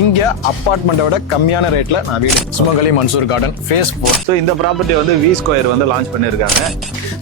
இங்க அபார்ட்மெண்ட்டை விட கம்மியான ரேட்ல நான் வீடு Sumangali Mansoor garden phase 4. So இந்த ப்ராப்பர்ட்டி வந்து வி ஸ்கொயர் வந்து லான்ச் பண்ணியிருக்காங்க.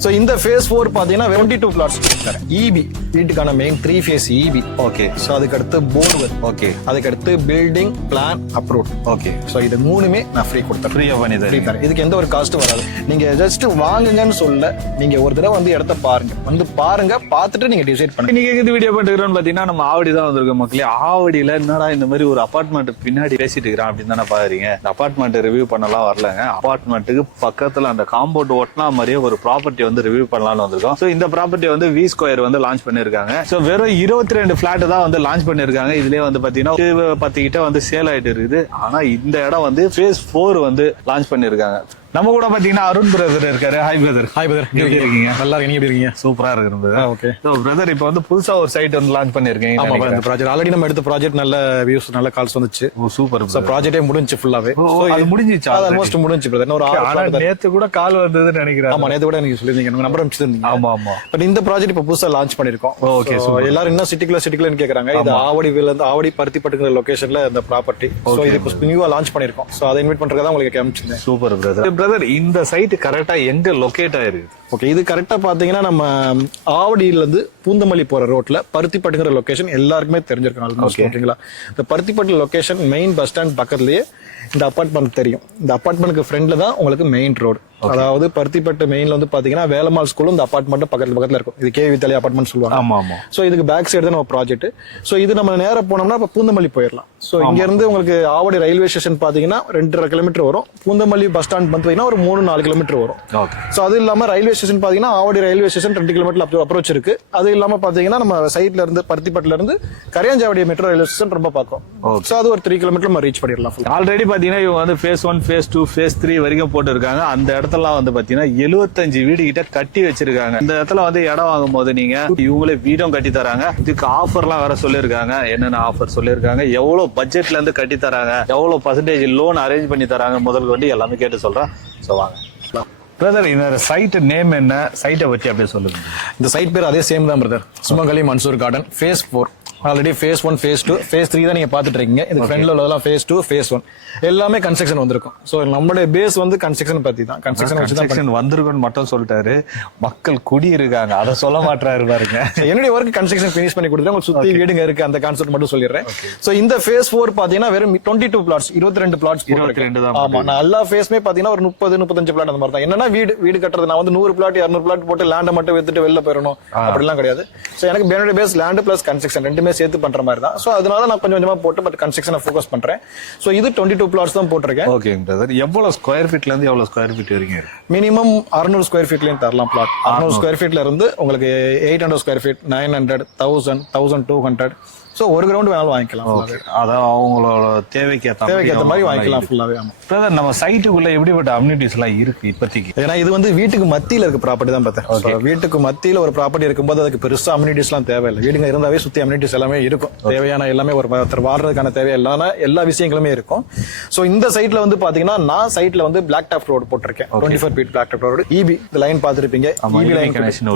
ஸோ இந்த ஃபேஸ் 4 பார்த்தீங்கன்னா 22 பிளாட்ஸ் கொடுத்தாரு. இபி வீட்டுக்கான main 3 phase EB. Okay. So அதுக்கடுத்து போர்வெல். ஓகே. அதுக்கடுத்து building plan approve. Okay. So இது மூணுமே நான் ஃப்ரீ கொடுத்தேன். ஃப்ரீயாக பண்ணி தரேன். இதுக்கு எந்த ஒரு காஸ்ட்டும் வராது. நீங்க ஜஸ்ட் வாங்குங்கன்னு சொல்ல, நீங்க ஒரு தடவை வந்து இடத்த பாருங்க, வந்து பாருங்க, பார்த்துட்டு நீங்க டிசைட் பண்ணுங்க. நீங்க இது வீடியோ பண்ணிருக்கோம்னு பாத்தீங்கன்னா நம்ம ஆவடி தான் வந்திருக்கோம் மக்களே. ஆவடியில என்னடா இந்த மாதிரி ஒரு அபார்ட்மெண்ட் பின்னாடி பேசிட்டு இருக்கிறான் அப்படின்னு தானே பாக்குறீங்க. இந்த அபார்ட்மெண்ட் ரிவ்யூ பண்ணலாம் வரலங்க. அபார்ட்மெண்ட்டுக்கு பக்கத்துல அந்த காம்பவுண்ட் ஓட்டினா மாதிரியே ஒரு ப்ராப்பர்ட்டி வந்து ரிவ்யூ பண்ணலாம்னு வந்திருக்கோம். ஸோ இந்த ப்ராப்பர்ட்டி வந்து வி ஸ்கொயர் வந்து லான்ச் பண்ணிருக்காங்க. ஸோ வெறும் 22 பிளாட் தான் வந்து லான்ச் பண்ணிருக்காங்க. இதுலயே வந்து பாத்தீங்கன்னா 10 கிட்ட வந்து சேல் ஆயிட்டு இருக்குது. ஆனா இந்த இடம் வந்து ஃபேஸ் 4 வந்து லான்ச் பண்ணிருக்காங்க. நம்ம கூட பாத்தீங்கன்னா அருண் பிரதர் இருக்காரு. Hi brother. ஹாய் பிரதர், எப்படி இருக்கீங்க? நல்லா இருக்கீங்க, எப்படி இருக்கீங்க? சூப்பரா இருக்கு பிரதர். ஓகே. சோ பிரதர் இப்போ வந்து புதுசா ஒரு சைட் வந்து லான்ச் பண்ணிருக்கீங்க. ஆமா, இந்த ப்ராஜெக்ட் ஆல்ரெடி நம்ம எடுத்த ப்ராஜெக்ட் நல்ல வியூஸ், நல்ல கால்ஸ் வந்துச்சு. ஓ சூப்பர். சோ ப்ராஜெக்ட்டே முடிஞ்சு ஃபுல்லாவே. சோ அது முடிஞ்சிச்சு. அது ஆல்மோஸ்ட் முடிஞ்சு பிரதர். ஒரு 6 நேத்து கூட கால் வந்ததுன்னு நினைக்கிறேன். ஆமா, நேத்து கூட நீங்க சொல்லிருந்தீங்க, நம்ம நம்பர் அனுப்பிச்சிருந்தீங்க. ஆமா ஆமா. பட் இந்த ப்ராஜெக்ட் இப்ப புதுசா லான்ச் பண்ணிருக்கோம். ஓகே. எல்லாரும் இன்னும் சிட்டிக்குள்ளன்னு கேக்குறாங்க. இது ஆவடிவில இருந்து ஆவடி பருத்திப்பட்டுங்கிற லொகேஷன்ல இந்த ப்ராப்பர்ட்டி. சோ இது இப்ப நியூவா லான்ச் பண்ணிருக்கோம். சோ அதை இன்வைட் பண்றதா உங்களுக்கு காமிச்சிருந்தேன். Super brother. பிரதர் இந்த சைட் கரெக்டா எங்க லொகேட் ஆயிருக்கு? ஓகே, இது கரெக்டா பாத்தீங்கன்னா நம்ம ஆவடியில இருந்து பூந்தமல்லி போற ரோட்ல பருத்திப்பட்டுங்கிற லொகேஷன் எல்லாருக்குமே தெரிஞ்சிருக்கும் ஆல்மோஸ்ட். ஓகேங்களா? இந்த Paruthipattu location main bus stand பக்கத்துலயே இந்த அபார்ட்மெண்ட் தெரியும். இந்த அபார்ட்மெண்ட்க்கு ஃப்ரண்ட்ல தான் உங்களுக்கு மெயின் ரோடு. அதாவது பருத்திப்பட்டு மெயின்ல வந்து பாத்தீங்கன்னா வேலம்மாள் ஸ்கூலும் இந்த அபார்ட்மெண்ட் பக்கத்துல இருக்கும். இது கேவி தலை அபார்ட்மெண்ட் சொல்லுவாங்க. ஆமா ஆமா. சோ இதுக்கு பேக் சைடு தான் நம்ம ப்ராஜெக்ட். சோ இது நம்ம நேரா போனோம்னா இப்ப பூந்தமல்லி போயிடலாம். சோ இங்க இருந்து உங்களுக்கு ஆவடி ரயில்வே ஸ்டேஷன் பாத்தீங்கன்னா 2.5 கிலோமீட்டர் வரும். பூந்தமல்லி பஸ் ஸ்டாண்ட் பாத்தீங்கன்னா ஒரு 3-4 கிலோமீட்டர் வரும். சோ அது இல்லாம ரயில்வே ஸ்டேஷன் பாத்தீங்கன்னா Avadi railway station 2 kilometre approach இருக்கு. அது இல்லாம பாத்தீங்கன்னா நம்ம சைட்ல இருந்து பருத்திப்பட்டுல இருந்து கரையாஞ்சாவடி மெட்ரோ ரயில்வே ஸ்டேஷன் ரொம்ப பக்கம். சோ அது ஒரு 3 கிலோமீட்டர் நம்ம ரீச் பண்ணிடலாம். ஆல்ரெடி பாத்தீங்கன்னா இவங்க வந்து ஃபேஸ் 1, ஃபேஸ் 2, ஃபேஸ் 3 வரைக்கும் போட்டு இருக்காங்க. அந்த இடத்துல வந்து பாத்தீங்கன்னா 75 வீடு கிட்ட கட்டி வச்சிருக்காங்க. இந்த இடத்துல வந்து இடம் வாங்கும் போது நீங்க இவங்களே வீடும் கட்டி தராங்க. இதுக்கு ஆஃபர்லாம் வேற சொல்லிருக்காங்க. என்னென்ன ஆஃபர் சொல்லிருக்காங்க, எவ்வளவு பட்ஜெட்ல இருந்து கட்டி தராங்க, எவ்வளவு பர்சன்டேஜ் லோன் அரேஞ்ச் பண்ணி தராங்க முதல் கொண்டு எல்லாமே கேட்டு சொல்றேன். சோ வாங்க பிரதர். இந்த சைட் நேம் என்ன, சைட்டை பத்தி அப்படியே சொல்லுங்க. இந்த சைட் பேர் அதே சேம் தான் brother. Sumangali Mansoor garden phase 4. Already phase 1, phase 2, phase 3 தான் நீங்க பாத்துட்டு இருக்கீங்க. இது ஃப்ரண்ட்ல உள்ளதெல்லாம் ஃபேஸ் 2, ஃபேஸ் 1 எல்லாமே கன்ஸ்ட்ரக்ஷன் வந்திருக்கும். சோ நம்மளுடைய பேஸ் வந்து கன்ஸ்ட்ரக்ஷன் பத்தி தான். கன்ஸ்ட்ரக்ஷன் வந்திருக்குன்னு மட்டும் சொல்லிட்டாரு. மக்கள் குடி இருக்காங்க, அதை சொல்ல மாட்டாரு பாருங்க. என்னுடைய ஒர்க் கன்ஸ்ட்ரக்ஷன் ஃபினிஷ் பண்ணி கொடுத்துட்டு உங்களுக்கு சுத்தி வீடுங்க இருக்கு, அந்த கான்செப்ட் மட்டும் சொல்லிடுறேன். சோ இந்த ஃபேஸ் 4 பாத்தீங்கன்னா வெறும் 22 பிளாட்ஸ், 22 பிளாட்ஸ். 22 தான். ஆமா, நான் எல்லா ஃபேஸ்மே பாத்தீங்கன்னா ஒரு 30-35 பிளாட் அந்த மாதிரி தான். என்னன்னா வீடு கட்டுறது நான் வந்து 100 பிளாட் 200 பிளாட் போட்டு லேண்டை மட்டும் வித்துட்டு வெளில போயிடணும் அப்படிலாம் கிடையாது. சோ எனக்கு என்னுடைய பேஸ் லேண்ட் பிளஸ் கன்ஸ்ட்ரக்ஷன் ரெண்டுமே சேர்த்து பண்ற மாதிரி தான். சோ அதனால நான் கொஞ்சம் கொஞ்சமா போட்டு பட் கன்ஸ்ட்ரக்ஷனை ஃபோக்கஸ் பண்றேன். சோ இது 22 பிளாட்ஸ் தான் போட்டிருக்கேன். Okay brother. எவ்வளவு ஸ்கொயர் ஃபீட்ல இருந்து எவ்வளவு ஸ்கொயர் ஃபீட் வரைக்கும் இருக்கு? மினிமம் 600 ஸ்கொயர் ஃபீட்லயும் தரலாம் பிளாட். 600 ஸ்கொயர் ஃபீட்ல இருந்து உங்களுக்கு 800 ஸ்கொயர் ஃபீட், 900, 1000, 1200. சோ ஒரு கிரவுண்ட் வேணாலும் வாங்கிக்கலாம். அதான் அவங்களோட தேவைக்கு ஏத்த மாதிரி வாங்கிக்கலாம் ஃபுல்லாவே. ஆமா பிரதர். நம்ம சைட்டுக்குள்ள எப்படிப்பட்ட அம்யூனிட்டிஸ் எல்லாம் இருக்கு இப்போதைக்கு? ஏன்னா இது வந்து வீட்டுக்கு மத்தியில இருக்க ப்ராப்பர்ட்டி தான் பார்த்தேன். வீட்டுக்கு மத்தியில ஒரு ப்ராப்பர்ட்டி இருக்கும்போது அதுக்கு பெருசா அம்யூனிட்டிஸ் எல்லாம் தேவையில்லை. வீடுங்க இருந்தாவே சுத்தி அம்யூனிட்டிஸ் எல்லாமே இருக்கும். தேவையான எல்லாமே ஒருத்தர் வாழ்றதுக்கான தேவையான எல்லா விஷயங்களுமே இருக்கும். சோ இந்த சைட்ல வந்து பாத்தீங்கன்னா நான் சைட்ல வந்து பிளாக் டாப் ரோடு போட்டிருக்கேன். 24 feet black top road. EB இந்த லைன் பாத்துருப்பீங்க.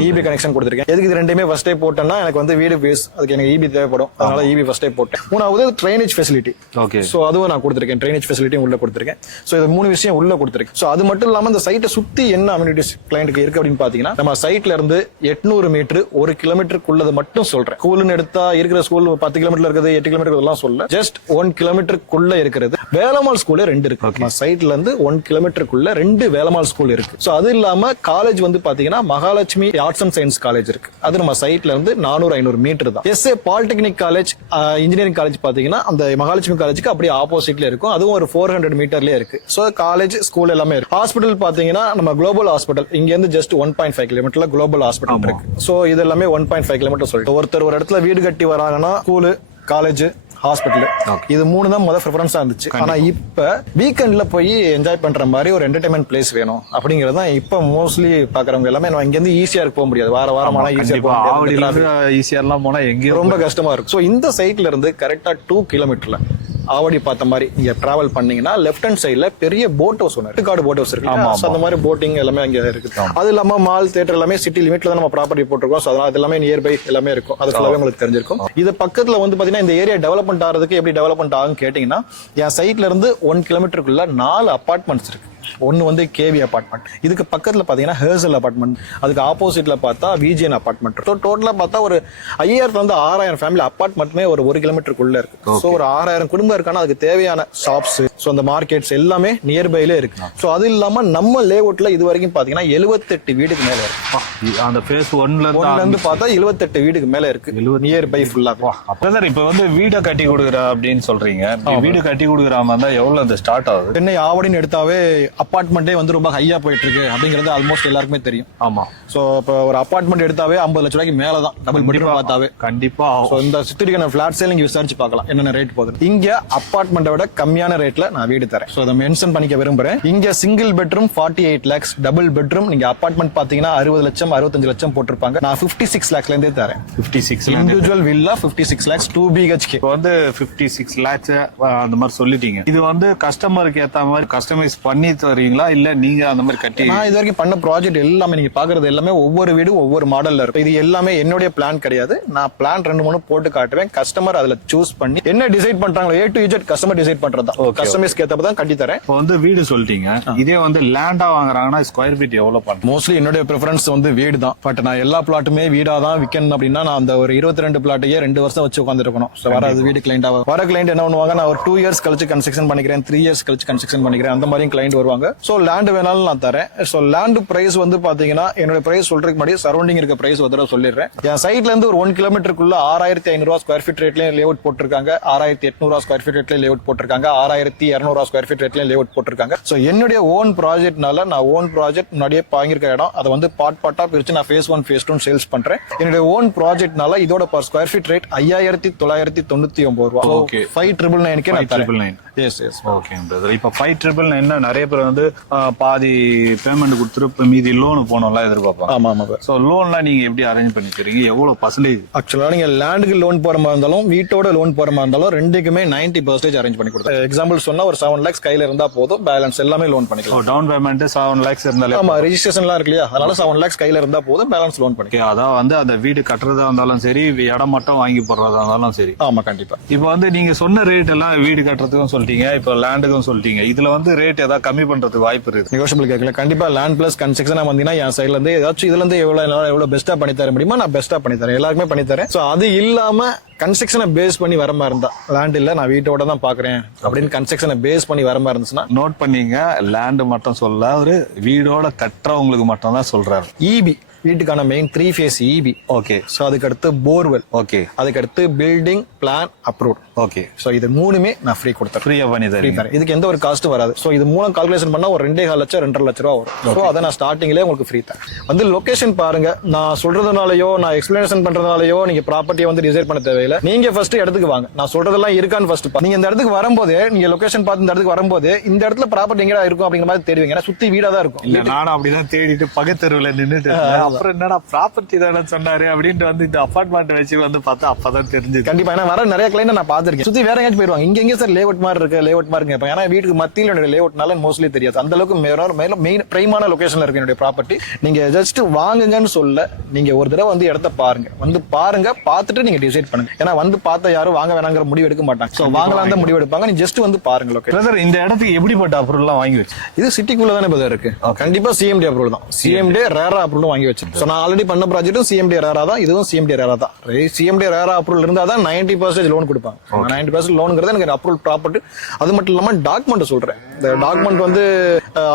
இபி கனெக்ஷன் கொடுத்திருக்கேன். எதுக்கு இது ரெண்டுமே ஃபர்ஸ்டே போட்டேன்னா எனக்கு வந்து வீடு பேஸ் அதுக்கு எனக்கு இபி தேவைப்படும். அதனால இபி ஃபர்ஸ்டே போட்டேன். மூணாவது ட்ரைனேஜ் ஃபெசிலிட்டி. ஓகே. சோ அதுவும் நான் கொடுத்திருக்கேன். ட்ரைனேஜ் ஃபெசிலிட்டியும் உள்ள கொடுத்திருக்கேன். சோ இது 3 விஷயம் உள்ள கொடுத்திருக்கேன். சோ அது மட்டும் இல்லாம இந்த சைட்டை சுத்தி என்ன அம்யூனிட்டிஸ் கிளையன்ட்க்கு இருக்கு அப்படின்னு பாத்தீங்கன்னா நம்ம சைட்ல இருந்து 800 மீட்டர் 1 கிலோமீட்டருக்குள்ளது மட்டும் சொல்றேன். ஸ்கூல்னு எடுத்தா இருக்கிற ஸ்கூல் 10 கிலோமீட்டர் இருக்குது, 8 கிலோமீட்டர் எல்லாம் சொல்ல. ஜஸ்ட் 1 கிலோமீட்டருக்குள்ள இருக்கிறது வேலம்மாள் ஸ்கூல் 2 இருக்கு. நம்ம சைட்ல இருந்து 1 கிலோமீட்டருக்குள்ள 2 வேலம்மாள் ஸ்கூல் இருக்கு. சோ அது இல்லாம காலேஜ் வந்து பாத்தீங்கன்னா Mahalakshmi arts and science college இருக்கு. அது நம்ம சைட்ல இருந்து 400-500 மீட்டர் தான். SA polytechnic college, engineering college பாத்தீங்கன்னா அந்த மகாலட்சுமி காலேஜுக்கு அப்படியே ஆப்போசிட்ல இருக்கும். அதுவும் ஒரு 400 மீட்டர்லயே இருக்கு. சோ காலேஜ் ஸ்கூல் எல்லாமே இருக்கு. ஹாஸ்பிட்டல் பாத்தீங்கன்னா நம்ம குளோபல் ஹாஸ்பிட்டல் இங்க இருந்து ஜஸ்ட் 1.5 கிலோமீட்டர்ல குளோபல் ஹாஸ்பிட்டல் இருக்கு. சோ இது எல்லாமே 1.5 கிலோமீட்டர் சொல்லிட்டு ஒருத்தர் ஒரு இடத்துல வீடு கட்டி வராங்கன்னா ஸ்கூலு, காலேஜ், ஹாஸ்பிட்டல் இது 3 தான் முதல் ப்ரிஃபரன்ஸா இருந்துச்சு. ஆனா இப்ப வீக்கெண்ட்ல போய் என்ஜாய் பண்ற மாதிரி ஒரு என்டர்டைன்மெண்ட் பிளேஸ் வேணும் அப்படிங்கறது தான் இப்ப மோஸ்ட்லி பாக்குறவங்க எல்லாமே. இங்க இருந்து ஈஸியா போக முடியாது, வாரமான ஈஸியா எல்லாம் போனா எங்க ரொம்ப கஷ்டமா இருக்கும். சோ இந்த சைட்ல இருந்து கரெக்டா 2 கிலோமீட்டர்ல ஆவடி பார்த்த மாதிரி நீங்க டிராவல் பண்ணீங்கன்னா லெஃப்ட் ஹேண்ட் சைடுல பெரிய போட் ஹவுஸ் ஒன்று காடு போட் ஹவுஸ் இருக்கு. So அந்த மாதிரி போட்டிங் எல்லாமே அங்க இருக்கு. அது இல்லாம மால் தியேட்டர் எல்லாமே சிட்டி லிமிட்ல தான் நம்ம ப்ராப்பர்ட்டி போட்டிருக்கோம். So அதனால எல்லாமே நியர்பை எல்லாமே இருக்கும். அது ஃபுல்லாவே உங்களுக்கு தெரிஞ்சிருக்கும். இது பக்கத்துல வந்து பாத்தீங்கன்னா இந்த ஏரியா டெவலப்மெண்ட் ஆகிறதுக்கு எப்படி டெவலப்மெண்ட் ஆகும்னு கேட்டீங்கன்னா என் சைட்ல இருந்து 1 கிலோமீட்டருக்குள்ள 4 அபார்ட்மெண்ட்ஸ் இருக்கு. ஒன்னு வந்து கேவி அபார்ட்மெண்ட், இதுக்கு பக்கத்துல பாத்தீங்கன்னா ஹேர்சல் அபார்ட்மெண்ட், அதுக்கு ஆப்போசிட்ல பார்த்தா விஜிஎன் அபார்ட்மெண்ட். டோட்டலா பார்த்தா ஒரு 5000 இருந்து 6000 ஃபேமிலி அபார்ட்மெண்ட்மே ஒரு 1 கிலோமீட்டருக்குள்ள இருக்கு. ஸோ ஒரு 6000 குடும்பம் இருக்கான அதுக்கு தேவையான ஷாப்ஸ், ஸோ அந்த மார்க்கெட்ஸ் எல்லாமே நியர்பைல இருக்கு. ஸோ அது இல்லாம நம்ம லேஅவுட்ல இது வரைக்கும் பாத்தீங்கன்னா 78 வீடுக்கு மேல இருக்கு. அந்த ஃபேஸ் ஒன்ல இருந்து பார்த்தா 78 வீடுக்கு மேல இருக்கு நியர்பை ஃபுல்லா. அப்பதான் இப்ப வந்து வீடை கட்டி கொடுக்குற அப்படின்னு சொல்றீங்க. வீடு கட்டி கொடுக்குற மாதிரி இருந்தா எவ்வளவு அந்த ஸ்டார்ட் ஆகுது? சென்னை ஆவடின்னு எடுத்தாவே அபார்ட்மெண்ட்டே வந்து ரொம்ப ஹையா போயிட்டு இருக்கு அப்படிங்கிறது ஆல்மோஸ்ட் எல்லாருக்குமே தெரியும். ஆமா. சோ இப்போ ஒரு அபார்ட்மெண்ட் எடுத்தாவே 50 லட்சம் ரூபாய்க்கு மேலதான் டபுள் பெட்ரூம் பார்த்தாவே. கண்டிப்பா. சோ இந்த சுத்திரிக்கான பிளாட்ஸே நீங்க விசாரிச்சு பார்க்கலாம் என்னென்ன ரேட் போகுது. இங்க அபார்ட்மெண்ட்டை விட கம்மியான ரேட்ல நான் வீடு தரேன். சோ அதை மென்ஷன் பண்ணிக்க விரும்புறேன். இங்க single bedroom 48 lakhs, double bedroom நீங்க அபார்ட்மெண்ட் பாத்தீங்கன்னா 60 லட்சம் 65 லட்சம் போட்டிருப்பாங்க. நான் 56 lakhsல இருந்தே தரேன். 56 இண்டிவிஜுவல் வில்லா 56 lakhs 2 BHK. இப்போ வந்து 56 lakhs அந்த மாதிரி சொல்லிட்டீங்க. இது வந்து கஸ்டமருக்கு ஏத்த மாதிரி கஸ்டமைஸ் பண்ணி தருவீங்களா இல்ல நீங்க அந்த மாதிரி கட்டி? நான் இது வரைக்கும் பண்ண ப்ராஜெக்ட் எல்லாமே நீங்க பாக்குறது எல்லாமே ஒவ்வொரு வீடும் ஒவ்வொரு மாடல்ல இருக்கும். இது எல்லாமே என்னுடைய பிளான் கிடையாது. நான் பிளான் 2-3 போட்டு காட்டுவேன். கஸ்டமர் அதுல சூஸ் பண்ணி என்ன டிசைட் பண்றாங்களோ A to Z customer decide பண்றதா. கஸ்டமைஸ்க்கு ஏத்தப்ப தான் கட்டி தரேன். இப்போ வந்து வீடு சொல்லிட்டீங்க. இதே வந்து லேண்டா வாங்குறாங்கன்னா ஸ்கொயர் ஃபீட் எவ்வளவு பண்ணுங்க? மோஸ்ட்லி என்னுடைய ப்ரிஃபரன்ஸ் வந்து வீடு தான். பட் நான் எல்லா பிளாட்டுமே வீடா தான் விற்கணும் அப்படின்னா நான் அந்த ஒரு 22 பிளாட்டையே 2 வருஷம் வச்சு உட்காந்துருக்கணும். வராது வீடு கிளைண்டா வர கிளைண்ட் என்ன பண்ணுவாங்க, நான் ஒரு 2 இயர்ஸ் கழிச்சு கன்ஸ்ட்ரக்ஷன் பண்ணிக்கிறேன், 3 இயர்ஸ் கழிச்சு கன்ஸ்ட்ரக்ஷன் பண்ணிக்கிறேன், அந்த மாதிரி கிளைண்ட் வருவாங்க. சோ லேண்ட் வேணாலும் நான் தரேன். சோ லேண்ட் பிரைஸ் வந்து பாத்தீங்கன்னா என்னோட பிரைஸ் சொல்றதுக்கு முன்னாடி சரௌண்டிங் இருக்க பிரைஸ் ஒரு தடவை சொல்லிடுறேன். என் சைட்ல இருந்து ஒரு 1 கிலோமீட்டருக்குள்ள 6500 ஸ்கொயர் ஃபீட் ரேட்லயும் லேஅவுட் போட்டிருக்காங்க, 6800 ஸ்கொயர் ஃபீட் ரேட்லயும் லேஅவுட் போட்டிருக்காங்க, 6200 ஸ்கொயர் ஃபீட் ரேட்லயும் லேஅவுட் போட்டிருக்காங்க. சோ என்னுடைய ஓன் ப்ராஜெக்ட்னால நான் ஓன் ப்ராஜெக்ட் முன்னாடியே வாங்கியிருக்க இடம் அதை வந்து பார்ட்டா பிரிச்சு நான் phase 1 phase 2 சேல்ஸ் பண்றேன். என்னுடைய ஓன் ப்ராஜெக்ட்னால இதோட பர் ஸ்கொயர் ஃபீட் ரேட் 5999 ரூபாய். 5999 நான் தரேன். Okay brother. இப்ப 5999 நிறைய பேர் வந்து பாதி பேமெண்ட் கொடுத்துட்டு மீதி லோன் போனோம்லாம் எதிர்பார்ப்பாங்க. ஆமா ஆமா. சோ லோன்லாம் நீங்க எப்படி அரேஞ்ச் பண்ணி தரீங்க? எவ்வளவு பர்சன்டேஜ்? ஆக்சுவலா நீங்க லேண்டுக்கு லோன் போற மாதிரி இருந்தாலும் வீட்டோட லோன் போற மாதிரி இருந்தாலும் ரெண்டுக்குமே 90% அரேஞ்ச் பண்ணி கொடுத்தேன். எக்ஸாம்பிள் சொன்னா ஒரு 7 lakhs கையில இருந்தா போதும், பேலன்ஸ் எல்லாமே லோன் பண்ணிக்கலாம். டவுன் பேமெண்ட் 7 lakhs இருந்தாலே? ஆமா, ரெஜிஸ்ட்ரேஷன்லாம் இருக்கு இல்லையா, அதனால 7 lakhs கையில இருந்தா போதும், பேலன்ஸ் லோன் பண்ணிக்கலாம். அதான் வந்து அந்த வீடு கட்டுறதா இருந்தாலும் சரி, இடம் மட்டும் வாங்கி போடுறதா இருந்தாலும் சரி. ஆமா கண்டிப்பா. இப்போ வந்து நீங்க சொன்ன ரேட் எல்லாம் வீடு கட்டுறதுக்கும் சொல்லிட்டீங்க, இப்போ லேண்டுக்கும் சொல்லிட்டீங்க. இதுல வந்து ரேட் ஏதாவது கம்மி பண்றதுக்கு வாய்ப்பு இருக்கு? நெகோஷியபிள் கேட்கல. கண்டிப்பா லேண்ட் பிளஸ் கன்ஸ்ட்ரக்ஷன் வந்தீங்கன்னா என் சைட்ல இருந்து ஏதாச்சும் இதுல இருந்து எவ்வளவு பெஸ்டா பண்ணி தர முடியுமா நான் பெஸ்டா பண்ணி தரேன், எல்லாருக்குமே பண்ணி தரேன். சோ அது இல்லாம கன்ஸ்ட்ரக்ஷனை பேஸ் பண்ணி வர மாதிரி இருந்தா, லேண்ட் இல்ல நான் வீட்டோட தான் பாக்குறேன் அப்படின்னு கன்ஸ்ட்ரக்ஷனை பேஸ் பண்ணி வர மாதிரி இருந்துச்சுன்னா நோட் பண்ணீங்க. லேண்ட் மட்டும் சொல்ல, ஒரு வீடோட கட்டுறவங்களுக்கு மட்டும் தான் சொல்றாரு. EB வீட்டுக்கான main 3 phase EB. Okay. So அதுக்கு அடுத்து போர்வெல். ஓகே. அதுக்கு அடுத்து building plan approved. Okay. So இது மூணுமே நான் ஃப்ரீ கொடுத்தேன். ஃப்ரீயா பண்ணி தரேன். இதுக்கு எந்த ஒரு காஸ்ட் வராது. சோ இது மூணு கால்குலேஷன் பண்ணா ஒரு 2.5 லட்சம் 2.5 லட்சம் ரூபா வரும். சோ அதை நான் ஸ்டார்டிங்லேயே உங்களுக்கு ஃப்ரீ தரேன். வந்து லொகேஷன் பாருங்க, நான் சொல்றதுனாலயோ நான் எக்ஸ்பிளனேஷன் பண்றதுனாலயோ நீங்க ப்ராப்பர்ட்டியை வந்து டிசைட் பண்ண தேவையில்லை. நீங்க ஃபர்ஸ்ட் இடத்துக்கு வாங்க, நான் சொல்றதெல்லாம் இருக்கான்னு ஃபர்ஸ்ட் நீங்க இந்த இடத்துக்கு வரும்போது, நீங்க லொகேஷன் பார்த்து இந்த இடத்துக்கு வரும்போது இந்த இடத்துல ப்ராப்பர்ட்டி எங்கடா இருக்கும் அப்படிங்கிற மாதிரி தேடுவீங்க. ஏன்னா சுத்தி வீடா தான் இருக்கும். இல்ல நானும் அப்படிதான் தேடிட்டு பக்கத்தெருவுல நின்னுட்டு அப்புறம் என்னடா ப்ராப்பர்ட்டி தானே சொன்னாரு அப்படின்ட்டு வந்து இந்த அபார்ட்மெண்ட் வச்சு வந்து பார்த்தா அப்பதான் தெரிஞ்சு. கண்டிப்பா. ஏன்னா வர நிறைய கிளைண்ட் நான் பாத்திருக்கேன், சுத்தி வேற எங்கேயும் போயிருவாங்க, இங்க எங்க சார் லேஅவுட் மாதிரி இருக்கு, லேஅவுட் மாதிரி இருக்கு. ஏன்னா வீட்டுக்கு மத்தியில லேஅவுட்னால மோஸ்ட்லி தெரியாது. அந்த அளவுக்கு மெயின் பிரைமான லொகேஷன்ல இருக்கு என்னுடைய ப்ராப்பர்ட்டி. நீங்க ஜஸ்ட் வாங்குங்கன்னு சொல்ல, நீங்க ஒரு தடவை வந்து இடத்த பாருங்க, வந்து பாருங்க, பார்த்துட்டு நீங்க டிசைட் பண்ணுங்க. ஏன்னா வந்து பார்த்தா யாரும் வாங்க வேணாங்கிற முடிவு எடுக்க மாட்டாங்க. சோ வாங்கலாம் தான் முடிவு எடுப்பாங்க. நீ ஜஸ்ட் வந்து பாருங்க லொகேஷன். இந்த இடத்துக்கு எப்படிப்பட்ட அப்ரூவல் வாங்கி வச்சு? இது சிட்டிக்குள்ள தானே பதில் இருக்கு. கண்டிப்பா CMD அப்ரூவல் தான். CMD ரேரா அப்ரூவல் வாங்கி வச்சிருக்கேன். நான் ஆல்ரெடி பண்ண ப்ராஜெக்டும் CMD ரேரா தான், இதுவும் CMD ரேரா தான். CMD ரேரா அப்ரூவல் இருந்தா தான் 90% லோன் கொடுப்பாங்க. 90% லோனுங்கிறது எனக்கு அப்ரூவல் ப்ராப்பர்ட்டி. அது மட்டும் இல்லாம டாக்குமெண்ட் சொல்றேன். இந்த டாக்குமெண்ட் வந்து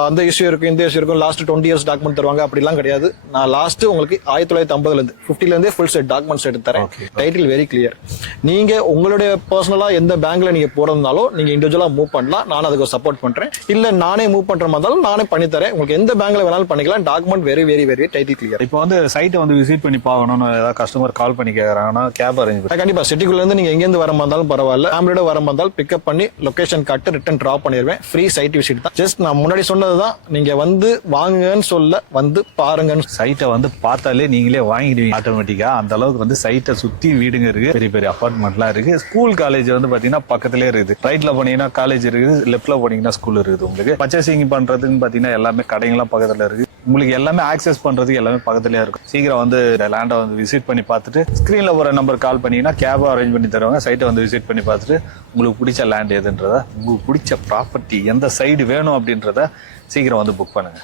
அந்த இஷ்யூ இருக்கும், இந்த இஷ்யூ இருக்கும், லாஸ்ட் 20 இயர்ஸ் டாக்குமெண்ட் தருவாங்க, அப்படிலாம் கிடையாது. நான் லாஸ்ட் உங்களுக்கு 1950 இருந்து 50ல இருந்தே ஃபுல் செட் டாக்குமெண்ட்ஸ் எடுத்து தரேன். Title very clear. நீங்க உங்களுடைய பர்சனலா எந்த பேங்க்ல நீங்க போறதுனாலும் நீங்க இண்டிவிஜுவலா மூவ் பண்ணலாம், நான் அதுக்கு சப்போர்ட் பண்றேன். இல்ல நானே மூவ் பண்ற மாதிரி நானே பண்ணி தரேன். உங்களுக்கு எந்த பேங்க்ல வேணாலும் பண்ணிக்கலாம். Document very very very title clear. இப்போ வந்து சைட்டை வந்து விசிட் பண்ணி பார்க்கணும்னு ஏதாவது கஸ்டமர் கால் பண்ணி கேக்குறாங்கன்னா கேப் அரேஞ்ச் கண்டிப்பா. சிட்டிக்குள்ள இருந்து நீங்க எங்க இருந்து வர இருந்தாலும் பரவாயில்ல, ஃபேமிலியோட வர இருந்தாலும் பிக்கப் பண்ணி லொகேஷன் காட்டு ரிட்டர்ன் டிராப் பண்ணிடுவேன். ஃப்ரீ சைட் விசிட் தான். ஜஸ்ட் நான் முன்னாடி சொன்னதுதான், நீங்க வந்து வாங்குங்கன்னு சொல்ல, வந்து பாருங்கன்னு. சைட்டை வந்து பார்த்தாலே நீங்களே வாங்கிடுவீங்க ஆட்டோமேட்டிக்கா. அந்த அளவுக்கு வந்து சைட்டை சுத்தி வீடுங்க இருக்கு, பெரிய பெரிய அபார்ட்மெண்ட்லாம் இருக்கு. ஸ்கூல் காலேஜ் வந்து பாத்தீங்கன்னா பக்கத்திலே இருக்குது. ரைட்ல போனீங்கன்னா காலேஜ் இருக்குது, லெஃப்ட்ல போனீங்கன்னா ஸ்கூல் இருக்குது. உங்களுக்கு பர்ச்சேசிங் பண்றதுன்னு பாத்தீங்கன்னா எல்லாமே கடைங்கெல்லாம் பக்கத்துல இருக்கு. உங்களுக்கு எல்லாமே ஆக்சஸ் பண்றதுக்கு எல்லாமே பக்கத்துலயே இருக்கும். சீக்கிரம் வந்து லேண்டை வந்து விசிட் பண்ணி பார்த்துட்டு ஸ்கிரீன்ல ஒரு நம்பர் கால் பண்ணீங்கன்னா கேபா அரேஞ்ச் பண்ணி தருவாங்க. சைட்டை வந்து விசிட் பண்ணி பார்த்துட்டு உங்களுக்கு பிடிச்ச லேண்ட் எதுன்றத, உங்களுக்கு பிடிச்ச ப்ராப்பர்ட்டி எந்த சைடு வேணும் அப்படின்றத சீக்கிரம் வந்து புக் பண்ணுங்க.